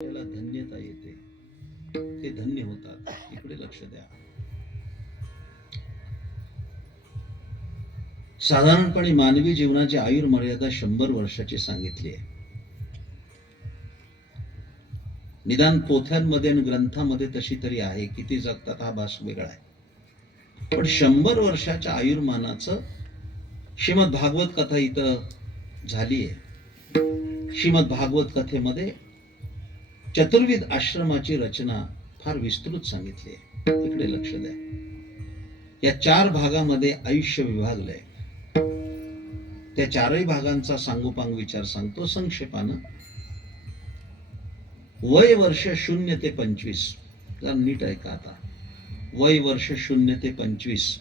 त्याला धन्यता येते, ते धन्य होतात. इकडे लक्ष द्या. साधारणपणे मानवी जीवनाची आयुर्मर्यादा 100 वर्षाची सांगितली आहे. निदान पोथ्यांमध्ये आणि ग्रंथामध्ये तशी तरी आहे. किती जगतात हा भास वेगळा आहे. पण 100 वर्षाच्या आयुर्मानाचं श्रीमद भागवत कथा इथं झाली आहे. श्रीमद भागवत कथेमध्ये चतुर्विध आश्रमाची रचना फार विस्तृत सांगितली आहे. इकडे लक्ष द्या. या 4 भागामध्ये आयुष्य विभागलंय. त्या 4ही भागांचा सांगोपांग विचार सांगतो संक्षेपानं. वय वर्ष 0 ते 25. जरा नीट ऐका आता. वय वर्ष 0 ते 25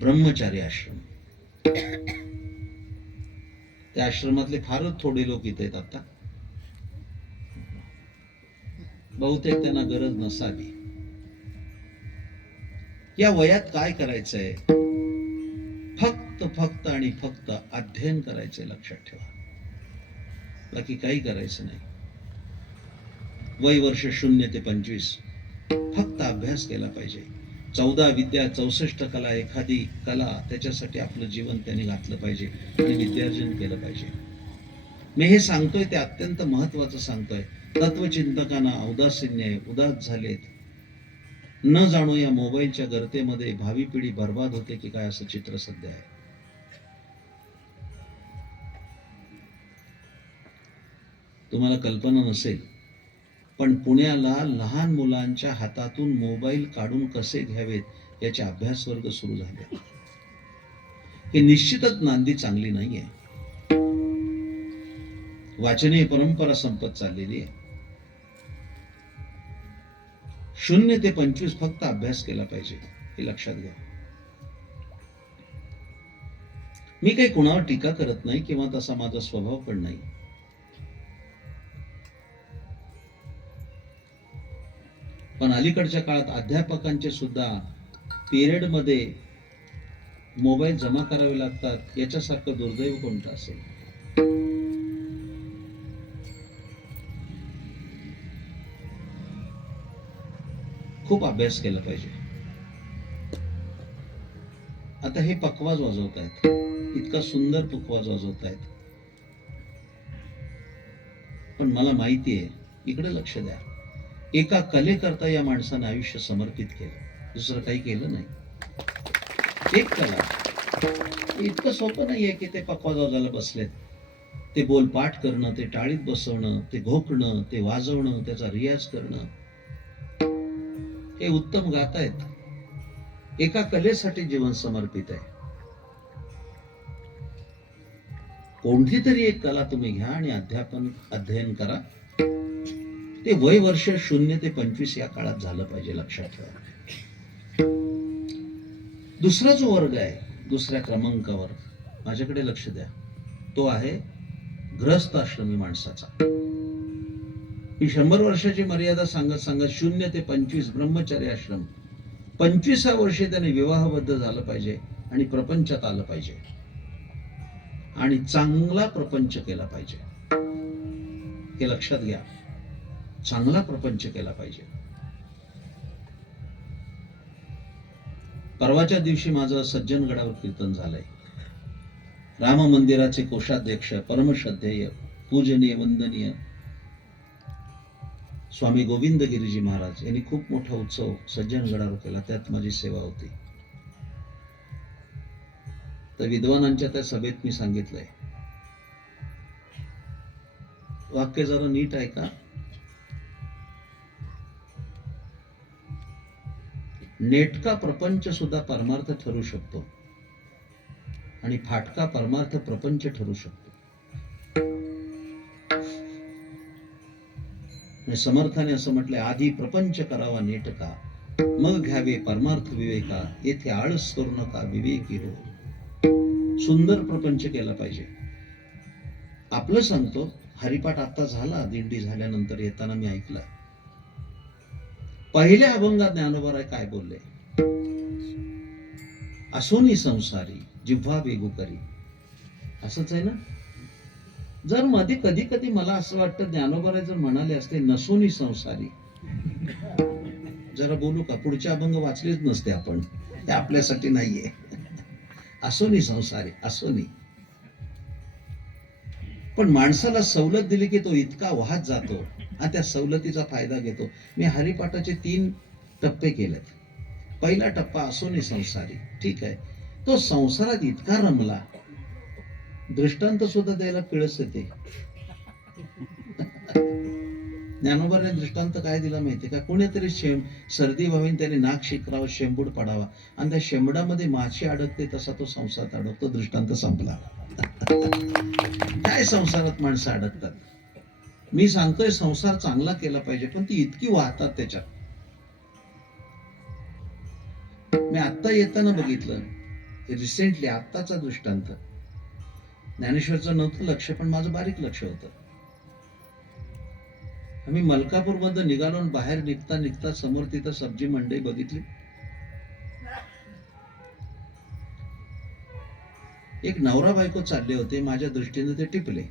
ब्रह्मचारी आश्रम. त्या आश्रमातले फारच थोडे लोक इथे येतात आता. बहुतेक त्यांना गरज नसावी. या वयात काय करायचंय? फक्त आणि फक्त अध्ययन करायचंय. लक्षात ठेवा, बाकी काही करायचं नाही. वय वर्ष 0 ते 25 फक्त अभ्यास केला पाहिजे. 14 विद्या 64 कला, एखादी कला त्याच्यासाठी आपलं जीवन त्यांनी घातलं पाहिजे आणि विद्यार्जन केलं पाहिजे. मी हे सांगतोय ते अत्यंत महत्वाचं सांगतोय. तत्वचिंतकांना औदासीन्य उदास झालेत. न जाणो या मोबाईलच्या गर्तेमध्ये भावी पिढी बर्बाद होते की काय, असं चित्र सध्या आहे. तुम्हाला कल्पना नसेल, पण पुण्याला लहान मुलांच्या हातातून मोबाईल काढून कसे घ्यावेत याचे अभ्यास वर्ग सुरू झाले. हे निश्चितच नांदी चांगली नाहीये. वाचनीय परंपरा संपत चाललेली आहे. 0 ते 25 फक्त अभ्यास केला पाहिजे, हे लक्षात घ्या. मी काही कुणावर टीका करत नाही किंवा तसा माझा स्वभाव पण नाही. पण अलीकडच्या काळात अध्यापकांचे सुद्धा पिरियड मध्ये मोबाईल जमा करावे लागतात. याच्यासारखं दुर्दैव कोणतं असेल? खूप अभ्यास केला पाहिजे. आता हे पखवाज वाजवत आहेत, इतका सुंदर पखवाज वाजवत आहेत. पण मला माहिती आहे, इकडे लक्ष द्या, एका कलेकरता या माणसाने आयुष्य समर्पित केलं, दुसरं काही केलं नाही. एक कला. इतकं सोपं नाहीये की ते पखवाज वाजवायला बसलेत. ते बोल पाठ करणं, ते टाळीत बसवणं, ते घोकणं, ते वाजवणं, त्याचा रियाज करणं. हे उत्तम गातायत. एका कलेसाठी जीवन समर्पित आहे. कोणती तरी एक कला तुम्ही घ्या आणि अध्ययन करा. ते वय वर्ष 0 ते 25 या काळात झालं पाहिजे. लक्षात ठेवा. दुसरा जो वर्ग आहे, दुसऱ्या क्रमांकावर माझ्याकडे लक्ष द्या, तो आहे गृहस्थ आश्रमी माणसाचा. ही 100 वर्षाची मर्यादा सांगत 0 ते 25 ब्रह्मचारी आश्रम. 25व्या वर्षी त्याने विवाहबद्ध झालं पाहिजे आणि प्रपंचात आलं पाहिजे आणि चांगला प्रपंच केला पाहिजे. हे लक्षात घ्या, चांगला प्रपंच केला पाहिजे. परवाच्या दिवशी माझं सज्जनगडावर कीर्तन झालंय. राम मंदिराचे कोषाध्यक्ष, परमश्रद्धेय, पूजनीय, वंदनीय स्वामी गोविंदगिरीजी महाराज यांनी खूप मोठा उत्सव सज्जनगडावर केला. त्यात माझी सेवा होती. तर विद्वानांच्या त्या सभेत मी सांगितलंय, वाक्य जरा नीट ऐका. नेटका प्रपंच सुद्धा परमार्थ ठरू शकतो आणि फाटका परमार्थ प्रपंच ठरू शकतो. समर्थाने असं म्हटलंय, आधी प्रपंच करावा नेटका, मग घ्यावे परमार्थ विवेका, येथे आळस करू नका विवेकी हो. सुंदर प्रपंच केला पाहिजे. आपलं सांगतो, हरिपाठ आता झाला, दिंडी झाल्यानंतर येताना मी ऐकलं, पहिल्या अभंगात ज्ञानोबा काय बोलले? असोनी संसारी जिव्हा वेगू करी. असंच आहे ना? जर मध्ये कधी कधी मला असं वाटतं ज्ञानोबा जर म्हणाले असते नसोनी संसारी, जरा बोलू का, पुढचे अभंग वाचलेच नसते आपण, ते आपल्यासाठी नाहीये. असोनी संसारी, असोनी. पण माणसाला सवलत दिली की तो इतका वाहत जातो आणि त्या सवलतीचा फायदा घेतो. मी हरिपाठाचे 3 टप्पे केलेत. पहिला टप्पा असोनी संसारी, ठीक आहे. तो संसारात इतका रमला, दृष्टांत सुद्धा द्यायला पिळस येते. ज्ञानोबाने दृष्टांत काय दिला माहितीये का, कोणीतरी सर्दी व्हावी, त्याने नाक शिकरावं, शेंबूड पडावा आणि त्या शेंबडामध्ये माशी अडकते, तसा तो संसारात अडकतो. दृष्टांत संपला. काय संसारात माणसं अडकतात. मी सांगतोय संसार चांगला केला पाहिजे, पण ती इतकी वाहतात त्याच्यात. मी आत्ता येताना बघितलं, रिसेंटली आत्ताचा दृष्टांत. ज्ञानेश्वरचं नव्हतं लक्ष, पण माझं बारीक लक्ष होतं. आम्ही मलकापूर मध्ये निघालो, बाहेर निघता निघता समोर तिथं सब्जी मंडई बघितली. एक नवरा बायको चालले होते, माझ्या दृष्टीने ते टिपले.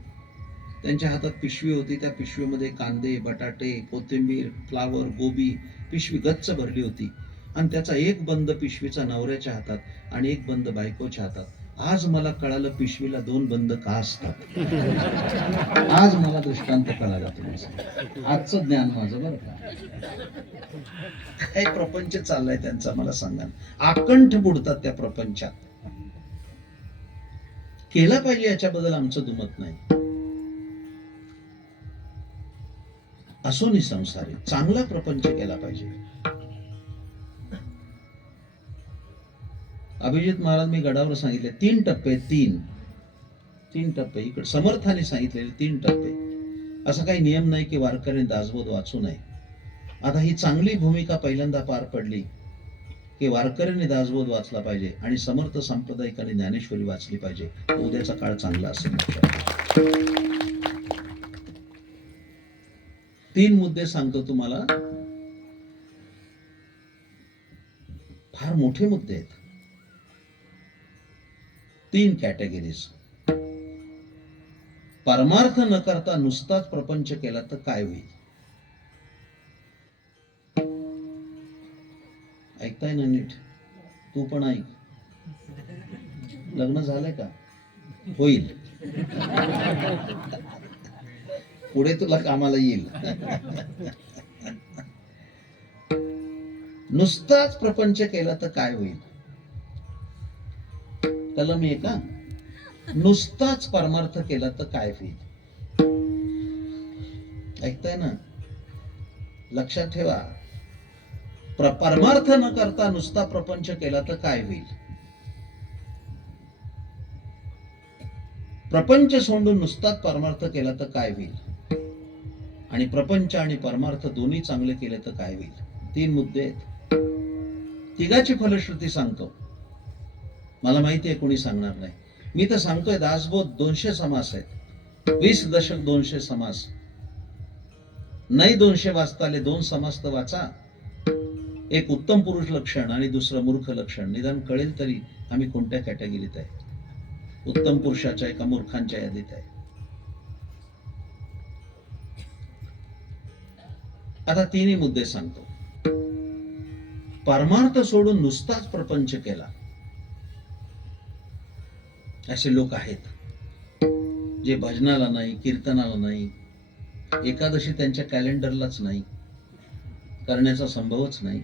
त्यांच्या हातात पिशवी होती, त्या पिशवीमध्ये कांदे, बटाटे, कोथिंबीर, फ्लावर, गोबी, पिशवी गच्च भरली होती. आणि त्याचा एक बंद पिशवीचा नवऱ्याच्या हातात आणि एक बंद बायकोच्या हातात. आज मला कळालं पिशवीला 2 बंद का असतात. आज मला दृष्टांत कळाला तुमचा. आजचं ज्ञान माझं बरं का. काय प्रपंच चाललाय त्यांचा मला सांगा. आकंठ बुडतात त्या प्रपंचात. केला पाहिजे याच्याबद्दल आमचं दुमत नाही. असोनी संसारी, चांगला प्रपंच केला पाहिजे. अभिजित महाराज मी गडावर सांगितले 3 टप्पे, 3 टप्पे. इकडे समर्थाने सांगितलेले 3 टप्पे. असं काही नियम नाही की वारकऱ्यांनी दासबोध वाचू नये. आता ही चांगली भूमिका पहिल्यांदा पार पडली की वारकऱ्यांनी दासबोध वाचला पाहिजे आणि समर्थ सांप्रदायिकांनी ज्ञानेश्वरी वाचली पाहिजे. उद्याचा काळ चांगला असेल. 3 मुद्दे सांगतो तुम्हाला, फार मोठे मुद्दे आहेत. 3 कॅटेगरीज. परमार्थ न करता नुसताच प्रपंच केला तर काय होईल. ऐकताय ना नीट? तू पण ऐक. लग्न झालंय का? होईल. पुढे तुला कामाला येईल. नुसताच प्रपंच केला तर काय होईल. कलम 1. नुसताच परमार्थ केला तर काय होईल. ऐकताय ना? लक्षात ठेवा. परमार्थ न करता नुसता प्रपंच केला तर काय होईल. प्रपंच सोडून नुसताच परमार्थ केला तर काय होईल. आणि प्रपंच आणि परमार्थ दोन्ही चांगले केले तर काय होईल. 3 मुद्दे आहेत. तिघाची फलश्रुती सांगतो. मला माहिती आहे कोणी सांगणार नाही. मी तर सांगतोय दासबोध 200 समास आहेत. 20 दशक 200 समास. नाही 200 वाचता आले 2 समास तर वाचा. एक उत्तम पुरुष लक्षण आणि दुसरं मूर्ख लक्षण. निदान कळेल तरी आम्ही कोणत्या कॅटेगरीत आहे. उत्तम पुरुषाच्या एका मूर्खांच्या यादीत आहे. आता 3 मुद्दे सांगतो. परमार्थ सोडून नुसताच प्रपंच केला असे लोक आहेत जे भजनाला नाही, कीर्तनाला नाही, एकादशी त्यांच्या कॅलेंडरलाच नाही, करण्याचा संभवच नाही.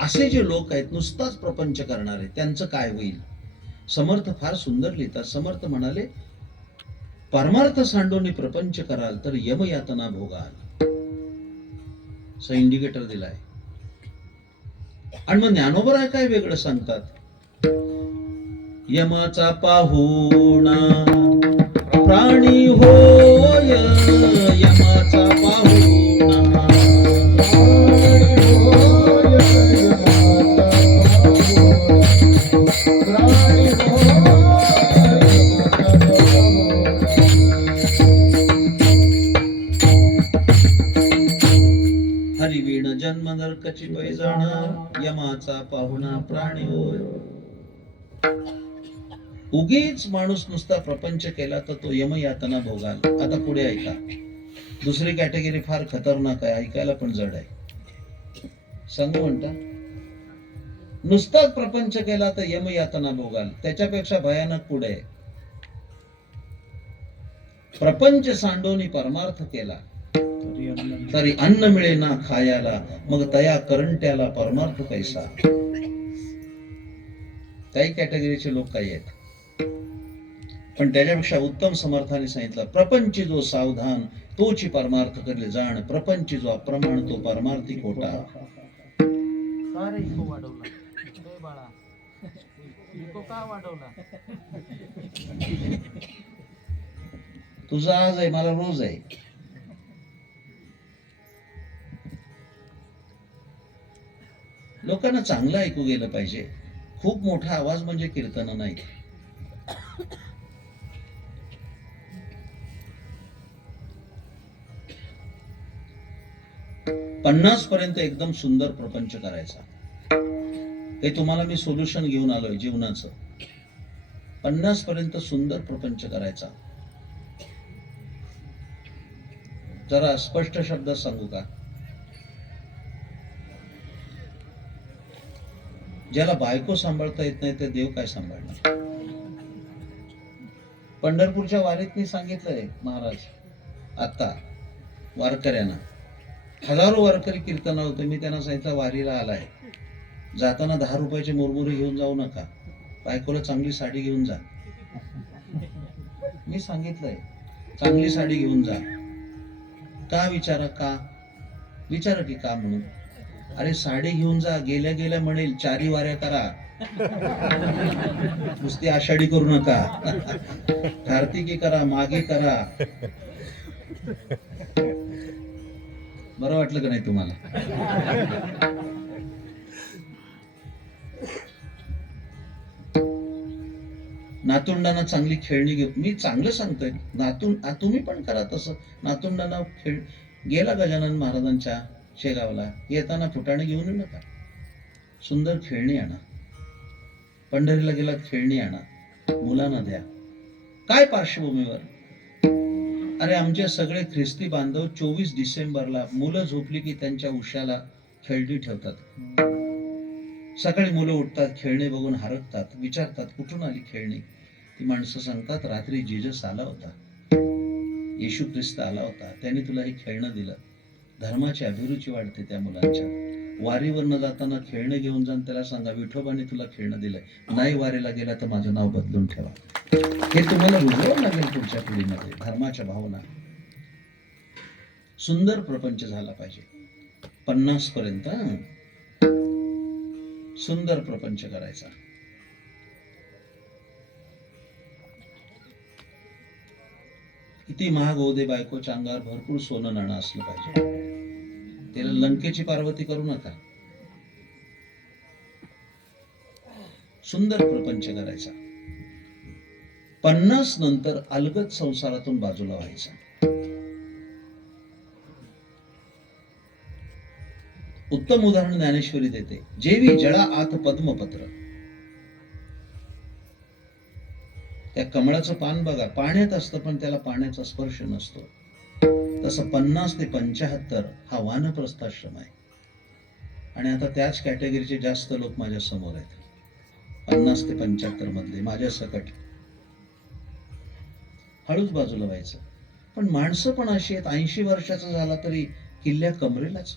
असे जे लोक आहेत नुसताच प्रपंच करणारे, त्यांचं काय होईल. समर्थ फार सुंदर लिहितात. समर्थ म्हणाले, परमार्थ सांडोनी प्रपंच कराल तर यमयातना भोगाल. इंडिकेटर दिलाय. आणि मग ज्ञानोबा काय वेगळं सांगतात. यमाचा पाहुणा प्राणी होय, यमाचा पाहुणा हरिवीण जन्म नरकाची पै जाणार, यमाचा पाहुणा प्राणी होय. उगीच माणूस नुसता प्रपंच केला तर तो यमयातना भोगाल. आता पुढे ऐका, दुसरी कॅटेगरी फार खतरनाक आहे, ऐकायला पण जड आहे. सांगू म्हणता, नुसताच प्रपंच केला तर यमयातना भोगाल. त्याच्यापेक्षा भयानक पुढे आहे, प्रपंच सांडोनी परमार्थ केला तरी अन्न मिळे ना खायाला, मग तया करंट्याला परमार्थ कैसा. काही कॅटेगरीचे लोक काही आहेत, पण त्याच्यापेक्षा उत्तम समर्थाने सांगितलं, प्रपंची जो सावधान तोची परमार्थ करले जाण, प्रपंची जो अप्रमाण तो परमार्थी खोटा. तुझा आज आहे, मला रोज आहे. लोकांना चांगलं ऐकू गेलं पाहिजे. खूप मोठा आवाज म्हणजे कीर्तन नाही. 50 पर्यंत एकदम सुंदर प्रपंच करायचा. हे तुम्हाला मी सोल्युशन घेऊन आलोय जीवनाचं. 50 पर्यंत सुंदर प्रपंच करायचा. जरा स्पष्ट शब्दात सांगू का, ज्याला बायको सांभाळता येत नाही ते देव काय सांभाळणार. पंढरपूरच्या वारीत मी सांगितलंय महाराज, आता वारकऱ्यांना, हजारो वारकरी कीर्तनाला होते, मी त्यांना सांगितलं वारीला आलाय, जाताना 10 रुपयाचे मुरमुरे घेऊन जाऊ नका, बायकोला चांगली साडी घेऊन जा. मी सांगितलंय चांगली साडी घेऊन जा. का विचारा, का विचारा की का म्हणून. अरे साडी घेऊन जा, गेल्या गेल्या म्हणेल 4 वाऱ्या करा, नुसती आषाढी करू नका, कार्तिकी करा, मागे करा. बरं वाटलं का नाही तुम्हाला. नातुंडांना चांगली खेळणी घेऊ, मी चांगलं सांगतोय, तुम्ही पण करा तसं. नातुंडांना खेळ, गेला गजानन महाराजांच्या शेगावला, येताना फुटाणे घेऊन येऊ नका, सुंदर खेळणी आणा. पंढरीला गेला खेळणी आणा, मुलांना द्या. काय पार्श्वभूमीवर, अरे आमचे सगळे ख्रिस्ती बांधव 24 डिसेंबरला मुलं झोपली की त्यांच्या उशाला खेळणी ठेवतात. सकाळी मुलं उठतात, खेळणे बघून हरकतात, विचारतात कुठून आली खेळणी. ती माणसं सांगतात रात्री जीजस आला होता, येशू ख्रिस्त आला होता, त्याने तुला हे खेळणं दिलं. धर्माची अभिरुची वाढते त्या मुलांच्या. वारीवर न जाताना खेळणं घेऊन जाऊन त्याला सांगा विठोबाने तुला खेळणं दिलंय, नाही वारीला गेला तर माझं नाव बदलून ठेवा. हे तुम्हाला रुजवावं लागेल पुढच्या पिढीमध्ये. धर्माच्या भावना. सुंदर प्रपंच झाला पाहिजे. 50 पर्यंत सुंदर प्रपंच करायचा. किती महाग होऊ दे, बायकोच्या अंगावर भरपूर सोनं नाणं असलं पाहिजे. त्याला लंकेची पार्वती करू नका. सुंदर प्रपंच करायचा. 50 नंतर अलगद संसारातून बाजूला व्हायचा. उत्तम उदाहरण ज्ञानेश्वरी देते. जेवी जळा आत पद्मपत्र. त्या कमळाचं पान बघा, पाण्यात असतं पण त्याला पाण्याचा स्पर्श नसतो. तसं 50 ते 75 हा वानप्रस्थाश्रम आहे. आणि आता त्याच कॅटेगरीचे जास्त लोक माझ्या समोर आहेत. 50 ते 75 मधले माझ्या सकट. हळूच बाजूला व्हायचं. पण माणसं पण अशी आहेत, 80 वर्षाचा झाला तरी किल्ल्या कमरेलाच.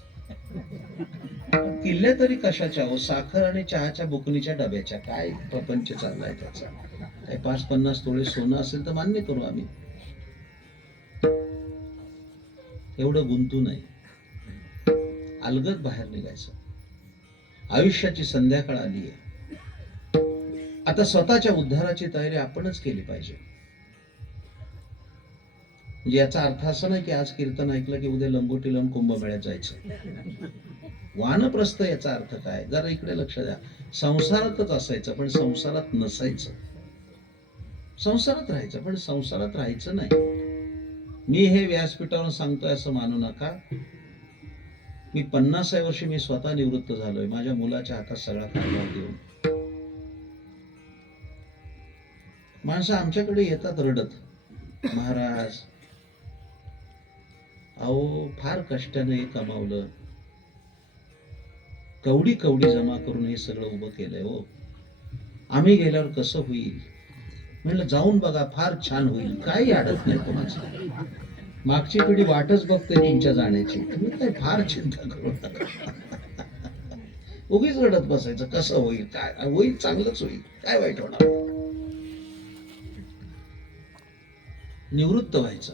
किल्ल्या तरी कशाच्या हो, साखर आणि चहाच्या बुकणीच्या डब्याच्या. काय प्रपंच चाललाय त्याचा. काय 5-50 तोळे सोनं असेल तर मान्य करू आम्ही, एवढं गुंतू नाही. अलगद बाहेर निघायचं. आयुष्याची संध्याकाळ आली आहे. आता स्वतःच्या उद्धाराची तयारी आपणच केली पाहिजे. म्हणजे याचा अर्थ असा नाही की आज कीर्तन ऐकलं की उद्या लंगोटी लावून कुंभमेळ्यात जायचं. वानप्रस्थ याचा अर्थ काय, जरा इकडे लक्ष द्या. संसारातच असायचं पण संसारात नसायचं. संसारात राहायचं पण संसारात राहायचं नाही. मी हे व्यासपीठावर सांगतोय असं मानू नका. मी 50व्या वर्षी मी स्वतः निवृत्त झालोय, माझ्या मुलाच्या हातात सगळा कारभार देऊन. माणसं आमच्याकडे येतात रडत, महाराज अहो फार कष्टाने हे कमावलं, कवडी कवडी जमा करून हे सगळं उभं केलंय हो, आम्ही गेल्यावर कसं होईल. म्हणलं जाऊन बघा, फार छान होईल, काही अडत नाही कोणाचं. मागची पिढी वाटच बघते तुमच्या जाण्याची, तुम्ही काय फार चिंता करू नका. उगीच रडत बसायचं, कसं होईल, काय होईल, चांगलंच होईल, काय वाईट होणार. निवृत्त व्हायचं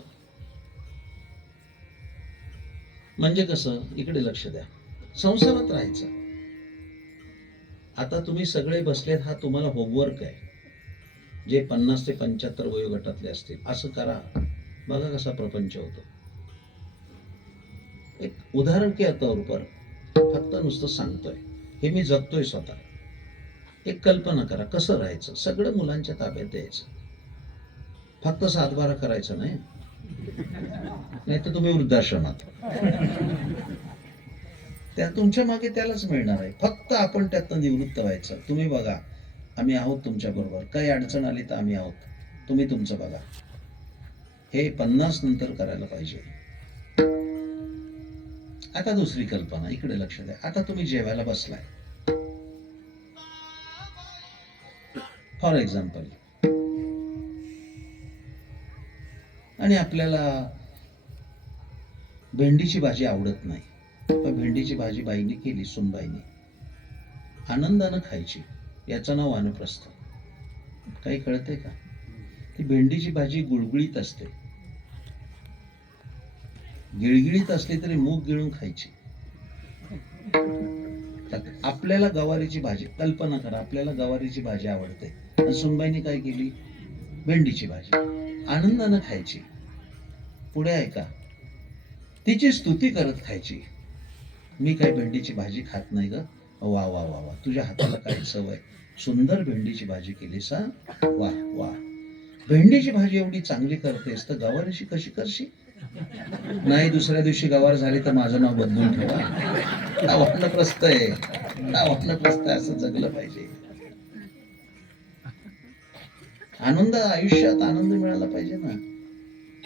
म्हणजे कसं, इकडे लक्ष द्या, संसारात राहायचं. आता तुम्ही सगळे बसलेत, हा तुम्हाला होमवर्क आहे. जे 50 ते 75 वयोगटातले असतील, असं करा, बघा कसा प्रपंच होतो. एक उदाहरण के तौर पर फक्त नुसतं सांगतोय, हे मी जगतोय स्वतः. एक कल्पना करा कसं राहायचं, सगळं मुलांच्या ताब्यात द्यायचं, फक्त 7-12 करायचं नाही, नाही तर तुम्ही वृद्धाश्रमात, त्या तुमच्या मागे त्यालाच मिळणार आहे. फक्त आपण त्यातनं निवृत्त व्हायचं. तुम्ही बघा, आम्ही आहोत तुमच्या बरोबर, काही अडचण आली तर आम्ही आहोत, तुम्ही तुमचं बघा. हे 50 नंतर करायला पाहिजे. आता दुसरी कल्पना, इकडे लक्ष द्या. आता तुम्ही जेवायला बसलाय, फॉर एक्झाम्पल, आणि आपल्याला भेंडीची भाजी आवडत नाही, पण भेंडीची भाजी बाईने केली, सुनबाईने, आनंदानं खायची, याचं नाव वानप्रस्थ. काही कळतंय का? ती भेंडीची भाजी गुळगुळीत असते, गिळगिळीत असली तरी मूग गिळून खायची. आपल्याला गवारीची भाजी, कल्पना करा, आपल्याला गवारीची भाजी आवडते, आणि सुनबाईने काय केली, भेंडीची भाजी, आनंदानं खायची. पुढे ऐका, तिची स्तुती करत खायची. मी काय भेंडीची भाजी खात नाही ग, वा वा वा वा, तुझ्या हाताला काय सवय, सुंदर भेंडीची भाजी केलीस, हा, वा वा, भेंडीची भाजी एवढी चांगली करतेस तर गवारीची कशी करशील. नाही, दुसऱ्या दिवशी गवार झाली तर माझं नाव बदलून ठेवा. वानप्रस्थ आहे, वानप्रस्थ आहे, असं जगलं पाहिजे. आनंद, आयुष्यात आनंद मिळाला पाहिजे ना.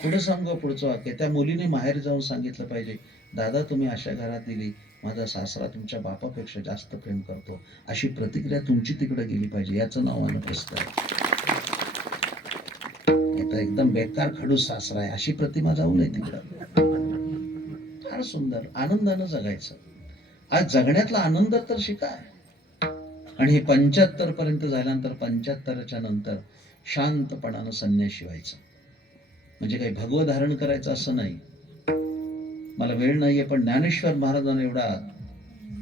पुढे सांगू, पुढचं वाक्य, त्या मुलीने माहेर जाऊन सांगितलं पाहिजे, दादा तुम्ही अशा घरात दिली, माझा सासरा तुमच्या बापापेक्षा जास्त प्रेम करतो, अशी प्रतिक्रिया तुमची तिकडे गेली पाहिजे. याचं नाव वानप्रस्थ आहे. एकदम बेकार खडूस सासरा आहे, अशी प्रतिमा जाऊ नये तिकडं. फार सुंदर आनंदानं जगायचं. आज जगण्यातला आनंद तर शिका. आणि हे 75 पर्यंत झाल्यानंतर, 75च्या नंतर शांतपणानं संन्याशी व्हायचं. म्हणजे काही भगवं धारण करायचं असं नाही. मला वेळ नाहीये, पण ज्ञानेश्वर महाराजांना एवढा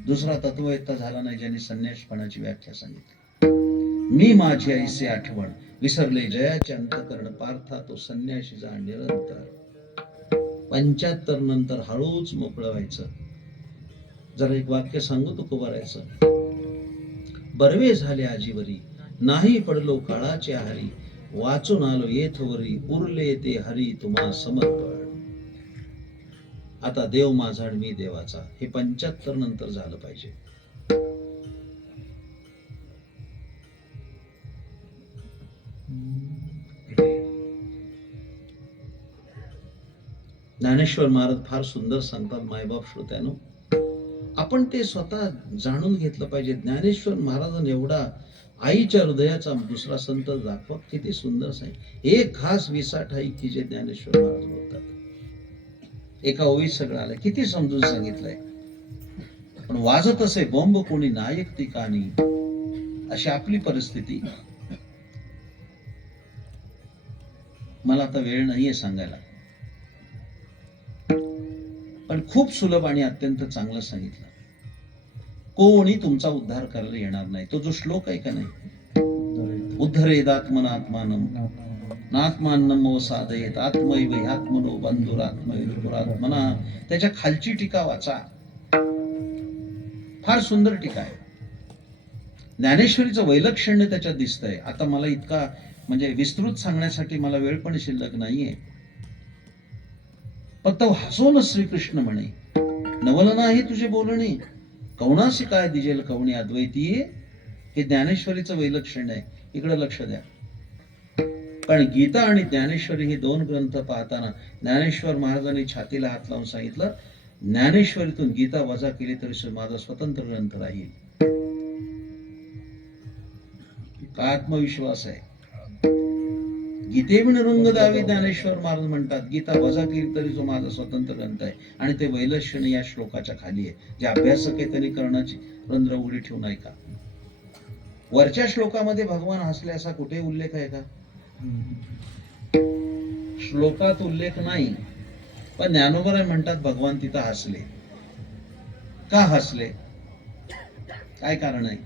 दुसरा तत्ववेत्ता झाला नाही ज्यांनी संन्यासपणाची व्याख्या सांगितली. मी माझी ऐसे आठवण विसरले जयाचे अंतकरण, पार्था तो संन्याशी जा निरंतर. 75 नंतर हळूच मोकळं व्हायचं. जरा एक वाक्य सांगू तू करायचं. बरवे झाले आजीवरी, नाही पडलो काळाचे आहारी, वाचून आलो येथवरी, उरले ते हरी तुम्हा समर्पण. आता देव माझा आणि मी देवाचा, हे 75 नंतर झालं पाहिजे. ज्ञानेश्वर महाराज फार सुंदर सांगतात, मायबाप श्रोत्यानो, आपण ते स्वतः जाणून घेतलं पाहिजे. ज्ञानेश्वर महाराजांनी एवढा आईच्या हृदयाचा दुसरा संत दाखवा, किती सुंदर सांग. एक घास विसा ठाई की जे ज्ञानेश्वर महाराज बोलतात. एका ओळीत सगळं आलं, किती समजून सांगितलंय. पण वाजत असे बॉम्ब कोणी नायक ती कहाणी, अशी आपली परिस्थिती. मला आता वेळ नाहीये सांगायला, पण खूप सुलभ आणि अत्यंत चांगलं सांगितलं. कोणी तुमचा उद्धार करायला येणार नाही. तो जो श्लोक आहे का नाही, उद्धरेदात्मनात्मानं नात्मानं साधयेत आत्मैव ह्यात्मनो बंधुरात्मना, त्याच्या खालची टीका वाचा, फार सुंदर टीका आहे. ज्ञानेश्वरीचं वैलक्षण्य त्याच्यात दिसतंय. आता मला इतका म्हणजे विस्तृत सांगण्यासाठी मला वेळ पण शिल्लक नाहीये. फक्त हसोन श्रीकृष्ण म्हणे, नवल नाही तुझे बोलणे, कवणासी काय दिजेल कवणी अद्वैती. हे ज्ञानेश्वरीचं वैलक्षण्य आहे. इकडे लक्ष द्या. कारण गीता आणि ज्ञानेश्वरी हे दोन ग्रंथ पाहताना ज्ञानेश्वर महाराजांनी छातीला हात लावून सांगितलं, ज्ञानेश्वरीतून गीता वजा केली तरी माझा स्वतंत्र ग्रंथ राहील. काय आत्मविश्वास आहे. गीतेविण रंग दावी ज्ञानेश्वर महाराज म्हणतात, गीता वजा केली तरी जो माझा स्वतंत्र ग्रंथ आहे. आणि ते वैलक्षण्य या श्लोकाच्या खाली आहे. जे अभ्यासक आहे त्यांनी कर्णाची रंध्र उघडी ठेवून ऐका. वरच्या श्लोकामध्ये भगवान हसले असा कुठे उल्लेख आहे का? श्लोकात उल्लेख नाही, पण ज्ञानोबराय म्हणतात भगवान तिथं हसले. का हसले? काय कारण आहे?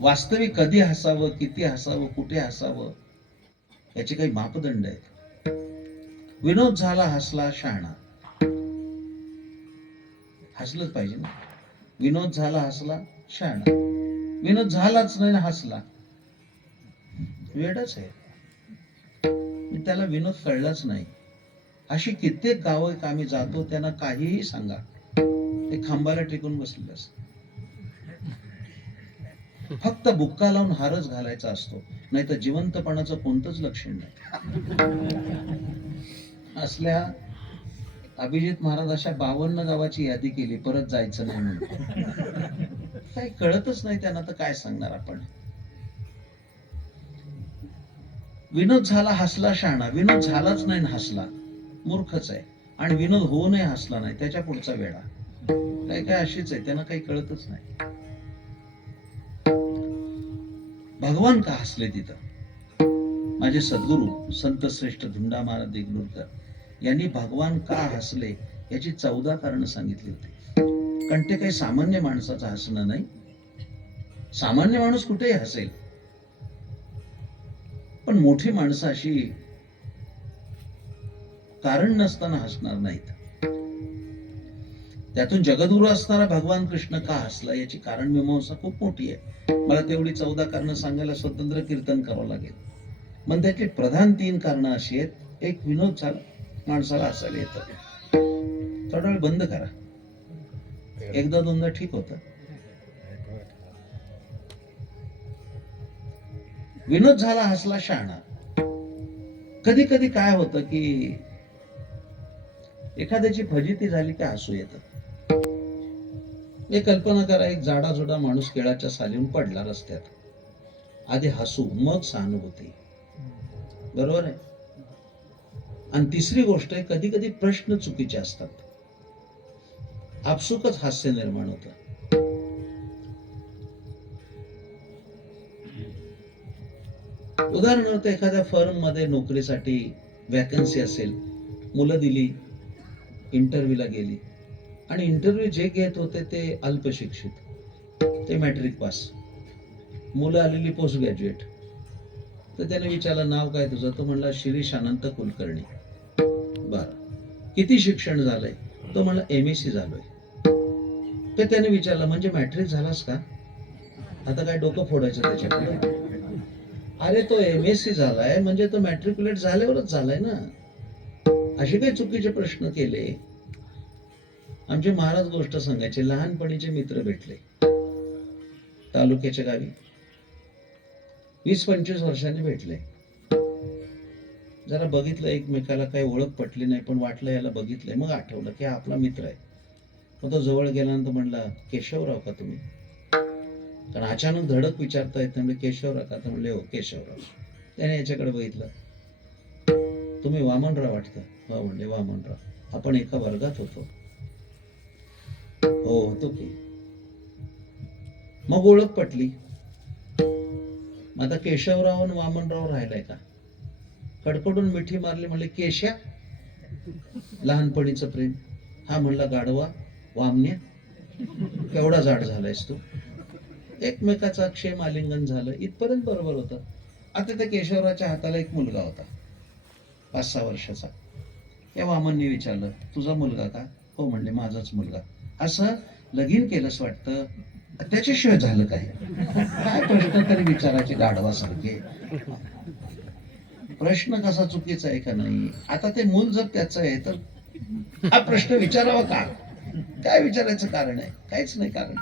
वास्तविक कधी हसावं, किती हसावं, कुठे हसावं याचे काही मापदंड आहेत. विनोद झाला हसला शहाणा. हसलंच पाहिजे ना. विनोद झाला हसला शहाणा. विनोद झालाच नाही ना हसला, वेडच आहे. त्याला विनोद कळलाच नाही. अशी कित्येक गावं आम्ही जातो, त्यांना काहीही सांगा ते खांबाला टेकून बसलेले असतात. फक्त बुक्का लावून हारच घालायचा असतो, नाही तर जिवंतपणाचं कोणतंच लक्षण नाही. असल्या अभिजित महाराज अशा 52 गावाची यादी केली, परत जायचं नाही म्हणून. काही कळतच नाही त्यांना, तर काय सांगणार आपण. विनोद झाला हसला शहाणा. विनोद झालाच नाही ना हसला, मूर्खच आहे. आणि विनोद होऊ नये हसला नाही, त्याच्या पुढचा वेळा. काय काय अशीच आहे, त्यांना काही कळतच नाही. भगवान का हसले तिथं? माझे सद्गुरू संत श्रेष्ठ धुंडा महाराज देगलूरकर यांनी भगवान का हसले याची 14 कारणं सांगितली होती. कारण ते काही सामान्य माणसाचं हसणं नाही. सामान्य माणूस कुठेही हसेल, पण मोठी माणसं अशी कारण नसताना हसणार नाहीत. त्यातून जगद्गुरु असणारा भगवान कृष्ण का हसला याची कारण मीमांसा खूप मोठी आहे. मला तेवढी 14 कारणं सांगायला स्वतंत्र कीर्तन करावं लागेल. पण त्याची प्रधान 3 कारणं अशी आहेत. एक, विनोद झाला, माणसाला हसायला येतं. थोडा वेळ बंद करा, एकदा दोनदा ठीक होतं. विनोद झाला हसला शहाणा. कधी कधी काय होतं की एखाद्याची फजिती झाली की हसू येतं. एक कल्पना करा, एक जाडाजुडा माणूस केळाच्या सालीहून पडला रस्त्यात. आधी हसू, मग सहानुभूती. बरोबर आहे. आणि तिसरी गोष्ट आहे, कधी कधी प्रश्न चुकीचे असतात, आपसुकच हास्य निर्माण होतं. उदाहरणार्थ एखाद्या फर्म मध्ये नोकरीसाठी वॅकन्सी असेल, मुलं दिली, इंटरव्ह्यूला गेली, आणि इंटरव्ह्यू जे घेत होते ते अल्पशिक्षित, ते मॅट्रिक पास. मुलं आलेली पोस्ट ग्रॅज्युएट. तर त्याने विचारलं, नाव काय तुझं? तो म्हणला, शिरीष अनंत कुलकर्णी. बरं, किती शिक्षण झालंय? तो म्हणला, MSc झालोय. तर त्याने विचारलं, म्हणजे मॅट्रिक झालास का? आता काय डोकं फोडायचं त्याच्याकडे? अरे तो MSc झालाय म्हणजे तो मॅट्रिक्युलेट झाल्यावरच झालाय ना. असे काही चुकीचे प्रश्न केले. आमचे महाराज गोष्ट सांगायचे, लहानपणीचे मित्र भेटले तालुक्याच्या गावी, 20-25 वर्षांनी भेटले. जरा बघितलं एकमेकाला, काही ओळख पटली नाही, पण वाटलं याला बघितलंय. मग आठवलं की हा आपला मित्र आहे. मग तो जवळ गेल्यानंतर म्हणला, केशवराव का तुम्ही? कारण अचानक धडक विचारता येत म्हणजे केशवराव का? तर म्हणले, हो केशवराव. त्याने याच्याकडे बघितलं, तुम्ही वामनराव वाटतं? हो म्हणले, वामनराव. आपण एका वर्गात होतो? हो होतो की. मग ओळख पटली. आता केशवराव आणि वामनराव राहिलाय का? कडकडून मिठी मारली, म्हणले, केशा. लहानपणीचं प्रेम. हा म्हणला, गाढवा वामन्या, केवढा जाड झालायस तू. एकमेकाचा क्षेम आलिंगन झालं, इथपर्यंत बरोबर होतं. आता त्या केशवराच्या हाताला एक मुलगा होता, 5-6 वर्षाचा. या वामनने विचारलं, तुझा मुलगा का? हो म्हणले, माझाच मुलगा. असं लगीन केलंस वाटतं, त्याच्याशिवाय झालं काय? काय प्रश्न तरी विचारायचे गाढवासारखे. प्रश्न कसा चुकीचा आहे का नाही? आता ते मूल जर त्याचं आहे तर हा प्रश्न विचारावा का? काय विचारायचं कारण आहे? काहीच नाही कारण.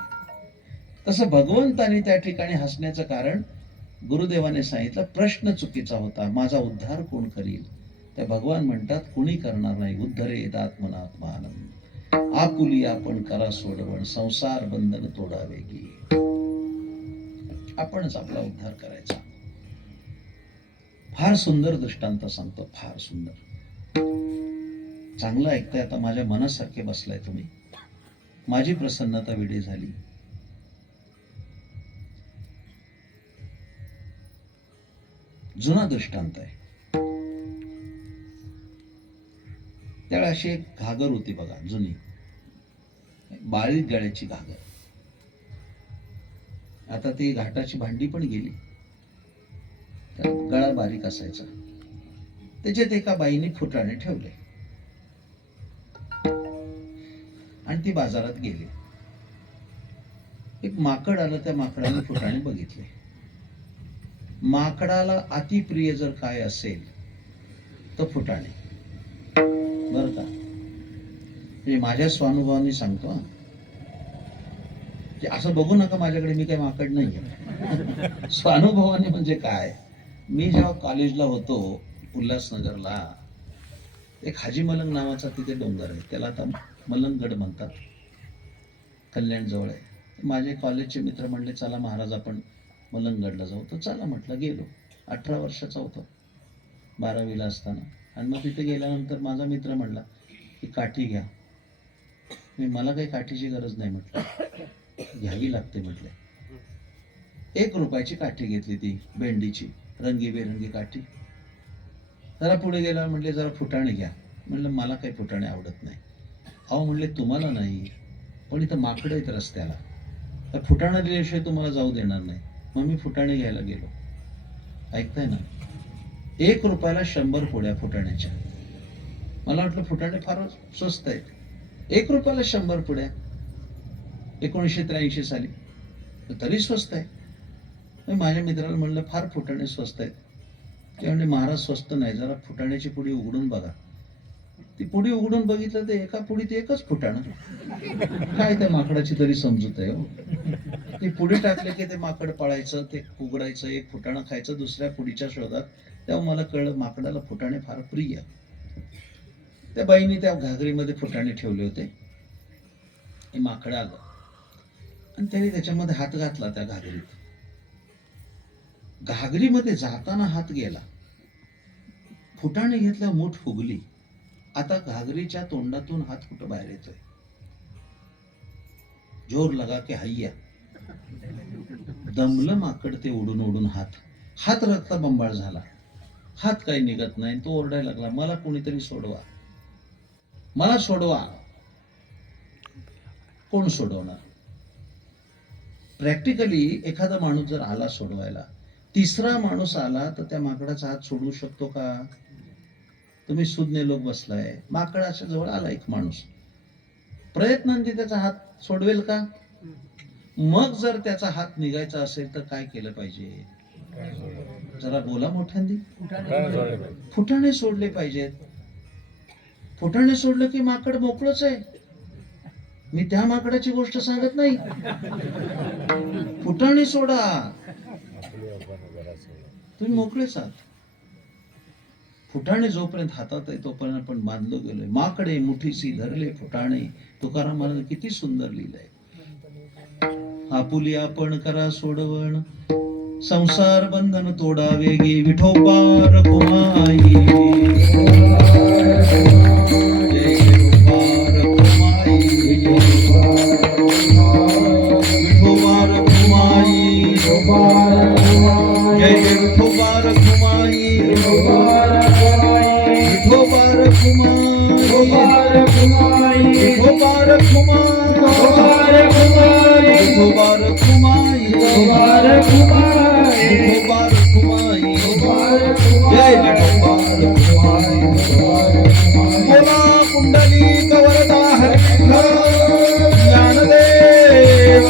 तसं भगवंतानी त्या ठिकाणी हसण्याचं कारण गुरुदेवाने सांगितलं प्रश्न चुकीचा होता, माझा उद्धार कोण करील? त्या भगवान म्हणतात कुणी करणार नाही. उद्धरेत आत्मनात्मानं, आपुली आपण करा सोडवण, संसार बंधन तोडावे की. आपणच आपला उद्धार करायचा. फार सुंदर दृष्टांत सांगतो, फार सुंदर. चांगलं ऐकताय आता, माझ्या मनासारखे बसलाय तुम्ही. माझी प्रसन्नता वेडी झाली. जुना दृष्टांत आहे. त्यावेळी अशी एक घागर होती बघा, जुनी बारीक गळ्याची घागर. आता ती घाटाची भांडी पण गेली, गळा बारीक असायचा. त्याच्यात एका बाईने फुटाणे ठेवले आणि ती बाजारात गेली. एक माकड आलं, त्या माकडाने फुटाणे बघितले. माकडाला अतिप्रिय जर काय असेल तर फुटाणे, बर का. म्हणजे माझ्या स्वानुभवाने सांगतो हा, असं बघू नका माझ्याकडे, मी काही माकड नाहीये. स्वानुभवाने म्हणजे काय, मी जेव्हा कॉलेजला होतो उल्हासनगरला, एक हाजी मलंग नावाचा तिथे डोंगर आहे, त्याला आता मलंगगड म्हणतात, कल्याण जवळ आहे. माझे कॉलेजचे मित्र म्हणले चला महाराज आपण मलंगगडला जाऊ. तर चला म्हटलं. गेलो. 18 वर्षाचा होतो, 12वीला असताना. आणि मग तिथे गेल्यानंतर माझा मित्र म्हणला की काठी घ्या. मला काही काठीची गरज नाही म्हटलं, घ्यावी लागते म्हटलं. 1 रुपयाची काठी घेतली, ती भेंडीची रंगीबेरंगी काठी. जरा पुढे गेल्यावर म्हटले जरा फुटाणे घ्या. म्हणलं मला काही फुटाणे आवडत नाही. अहो म्हणले तुम्हाला नाही, पण इथं माकडं आहेत रस्त्याला, तर फुटाणा दिल्याशिवाय तुम्हाला जाऊ देणार नाही. मग मी फुटाणे घ्यायला गेलो. ऐकताय ना, 1 रुपयाला 100 पुड्या फुटाण्याच्या. मला वाटलं फुटाणे फार स्वस्त आहेत. 1 रुपयाला 100 पुड्या 1983 साली, तरी स्वस्त आहे. मी माझ्या मित्राला म्हणलं फार फुटाणे स्वस्त आहेत. ते म्हणजे महाराज स्वस्त नाही, जरा फुटाण्याची पुडी उघडून बघा. ती पुडी उघडून बघितलं तर एका पुडीत एकच फुटाणं. काय त्या माकडाची तरी समजूत आहे हो. ती पुडी टाकले की ते माकड पळायचं, ते उघडायचं, 1 फुटाणं खायचं दुसऱ्या पुडीच्या शोधात. तेव्हा मला कळलं माकडाला फुटाणे फार प्रिय. त्या बाईने त्या घागरीमध्ये फुटाणे ठेवले होते. हे माकड आलं आणि त्याने त्याच्यामध्ये हात घातला. त्या घागरीमध्ये जाताना हात गेला, फुटाणे घेतल्या, मूठ फुगली. आता घागरीच्या तोंडातून हात कुठं बाहेर येतोय. जोर लगा के हैया, दमलं माकड. ते उडून उडून हात रक्तबंबाळ झाला. हात काही निघत नाही. तो ओरडायला लागला, मला कोणीतरी सोडवा, मला सोडवा. कोण सोडवणार? प्रॅक्टिकली एखादा माणूस जर आला सोडवायला, 3रा माणूस आला तर त्या माकडाचा हात सोडवू शकतो का? तुम्ही सुज्ञ लोक बसलाय, माकडाच्या जवळ आला एक माणूस, प्रयत्नांनी त्याचा हात सोडवेल का? मग जर त्याचा हात निघायचा असेल तर काय केलं पाहिजे? जरा बोला मोठ्यांदी. फुटाणे सोडले पाहिजेत. फुटाणे सोडलं की माकड मोकळच आहे. मी त्या माकडाची गोष्ट सांगत नाही. फुटाणे सोडा, तुम्ही मोकळेच आहात. फुटाणे जोपर्यंत हातात आहे तोपर्यंत आपण बांधलो गेलोय. माकडे मुठीसी धरले फुटाणे, तुकाराम महाराज किती सुंदर लिहिलंय. आपुली आपण करा सोडवण, संसार बंधन तोडावे गे. विठोबा रखुमाई, जय विठोबा रखुमाई, विठोबा रखुमाई, विठोबा रखुमाई, जय विठोबा रखुमाई. बोला कुंडलिक वरदा हरी ज्ञानदेव.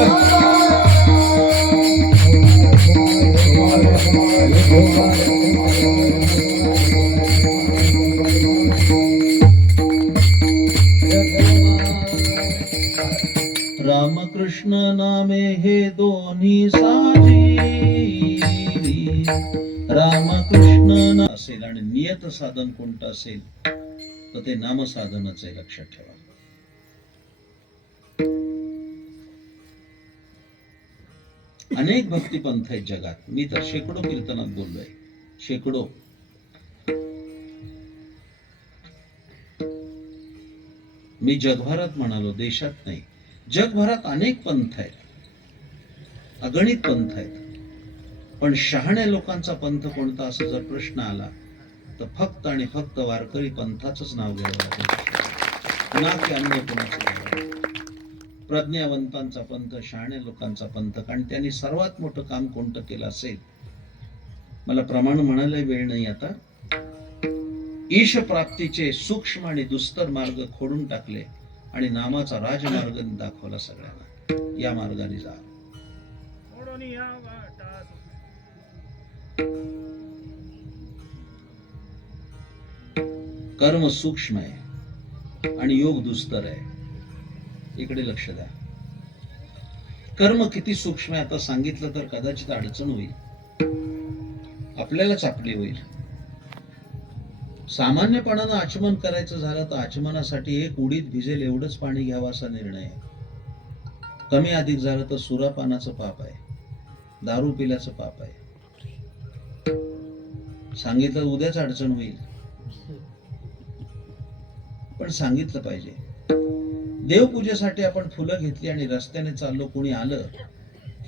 रामकृष्ण नामे हे दोन्ही साजी, असेल आणि नियत साधन कोणतं असेल तर ते नामसाधनच आहे, लक्षात ठेवा. अनेक भक्तिपंथ आहेत जगात. मी तर शेकडो कीर्तनात बोललोय, शेकडो. मी जगभरात म्हणालो, देशात नाही. जगभरात अनेक पंथ आहेत, अगणित पंथ आहेत. पण शहाण्या लोकांचा पंथ कोणता असं जर प्रश्न आला तर फक्त आणि फक्त वारकरी पंथाचंच नाव घ्यावं लागेल, ना की अन्य कोणाचं. प्रज्ञावंतांचा पंथ, शहाण्या लोकांचा पंथ. कारण त्यांनी सर्वात मोठं काम कोणतं केलं असेल, मला प्रमाण म्हणायला वेळ नाही आता. ईश प्राप्तीचे सूक्ष्म आणि दुस्तर मार्ग खोडून टाकले आणि नामाचा राजमार्ग दाखवला सगळ्यांना. या मार्गाने जा. कर्म सूक्ष्म आहे आणि योग दुस्तर आहे. इकडे लक्ष द्या. कर्म किती सूक्ष्म आहे आता सांगितलं तर कदाचित अडचण होईल, आपल्यालाच आपली होईल. सामान्यपणानं आचमन करायचं झालं तर आचमनासाठी एक उडीद भिजेल एवढंच पाणी घ्यावं असा निर्णय आहे. कमी अधिक झालं तर सुरापानाचं पाप आहे, दारू पिल्याचं पाप आहे. सांगितलं उद्याच अडचण होईल, पण सांगितलं पाहिजे. देवपूजेसाठी आपण फुलं घेतली आणि रस्त्याने चाललो, कोणी आलं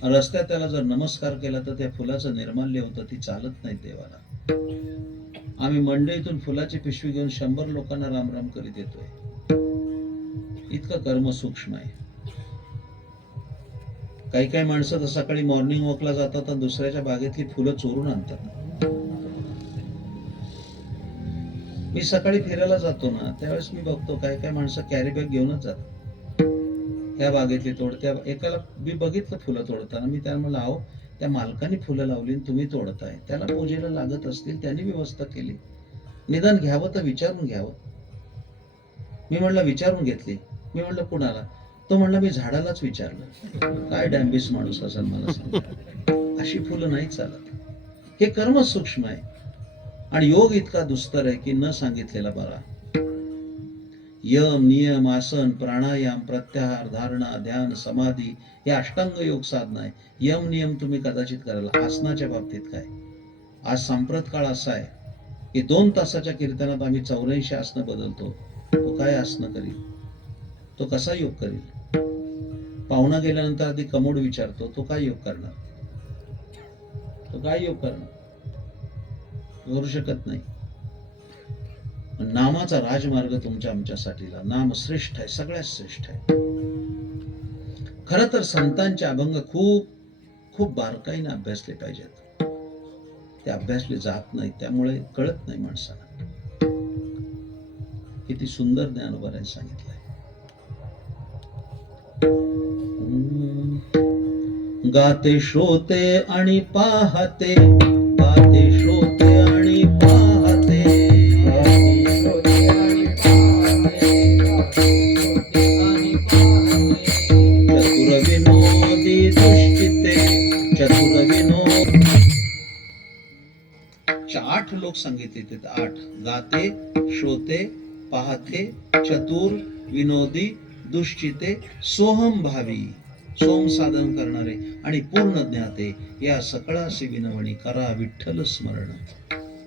रस्त्यात, त्याला जर नमस्कार केला तर त्या फुलाचं निर्माल्य होतं, ती चालत नाही देवाला. आम्ही मंडईतून फुलाची पिशवी घेऊन 100 लोकांना रामराम करीत येतोय. इतकं कर्म सूक्ष्म आहे. काही काही माणसं तर सकाळी मॉर्निंग वॉकला जातात आणि दुसऱ्याच्या बागेतली फुलं चोरून आणतात. मी सकाळी फिरायला जातो ना, त्यावेळेस मी बघतो काही काही माणसं कॅरी बॅग घेऊनच जातात. त्या बागेतली तोडत्या. एकाला मी बघितलं फुलं तोडताना, मी त्याला म्हणलं, अहो त्या मालकाने फुलं लावली तुम्ही तोडताय, त्याला पूजेला लागत असतील, त्यांनी व्यवस्था केली, निदान घ्यावं तर विचारून घ्यावं. मी म्हणलं विचारून घेतली. मी म्हणलं कुणाला? तो म्हणला मी झाडालाच विचारलं. काय डॅम्बिस माणूस असेल मला सांगा. अशी फुलं नाही चालत. हे कर्म सूक्ष्म आहे आणि योग इतका दुस्तर आहे की न सांगितलेला बरा. यम, नियम, आसन, प्राणायाम, प्रत्याहार, धारणा, ध्यान, समाधी हे अष्टांग योग साधना आहे. यम नियम तुम्ही कदाचित कराल. आसनाच्या बाबतीत काय, आज सांप्रत काळ असा आहे की 2 तासाच्या कीर्तनात आम्ही 84 आसनं बदलतो. तो काय आसनं करील, तो कसा योग करील? पाहुणा गेल्यानंतर आधी कमोड विचारतो, तो काय योग करणार, तो काय योग करणार? करू शकत नाही. नामाचा राजमार्ग तुमच्या आमच्यासाठीला. नाम श्रेष्ठ आहे, सगळ्यात श्रेष्ठ आहे. खरं तर संतांचे अभंग खूप खूप बारकाईने अभ्यासले पाहिजेत. ते अभ्यासले जात नाही, त्यामुळे कळत नाही माणसाला. किती सुंदर ज्ञानोबाने सांगितलंय. गाते श्रोते आणि पाहते, गाते श्रोते आणि पाहते, चतुर विनोदी दृष्टीते, चतुर विनोद. 8 लोक सांगितले ते. 8 गाते श्रोते पाहते, चतुर विनोदी दुश्चिते, सोहम भावी, सोम साधन करणारे आणि पूर्ण ज्ञाते. या सकळासी विनवणी करा विठ्ठल स्मरण.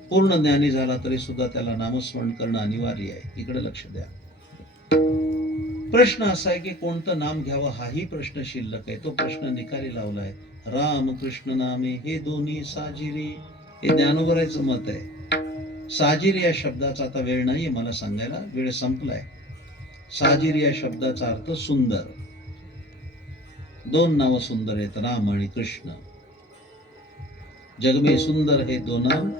पूर्ण ज्ञानी झाला तरी सुद्धा त्याला नामस्मरण करणं अनिवार्य आहे. इकडे लक्ष द्या. प्रश्न असा आहे की कोणतं नाम घ्यावं, हाही प्रश्न शिल्लक आहे. तो प्रश्न निकाली लावला आहे. राम कृष्ण नामे हे दोन्ही साजिरी, हे ज्ञानोबराचं मत आहे. साजिरी या शब्दाचा आता वेळ नाहीये मला सांगायला, वेळ संपलाय. साजिरी या शब्दाचा अर्थ सुंदर. 2 नावं सुंदर आहेत, राम आणि कृष्ण. जग में सुंदर है 2 नाम,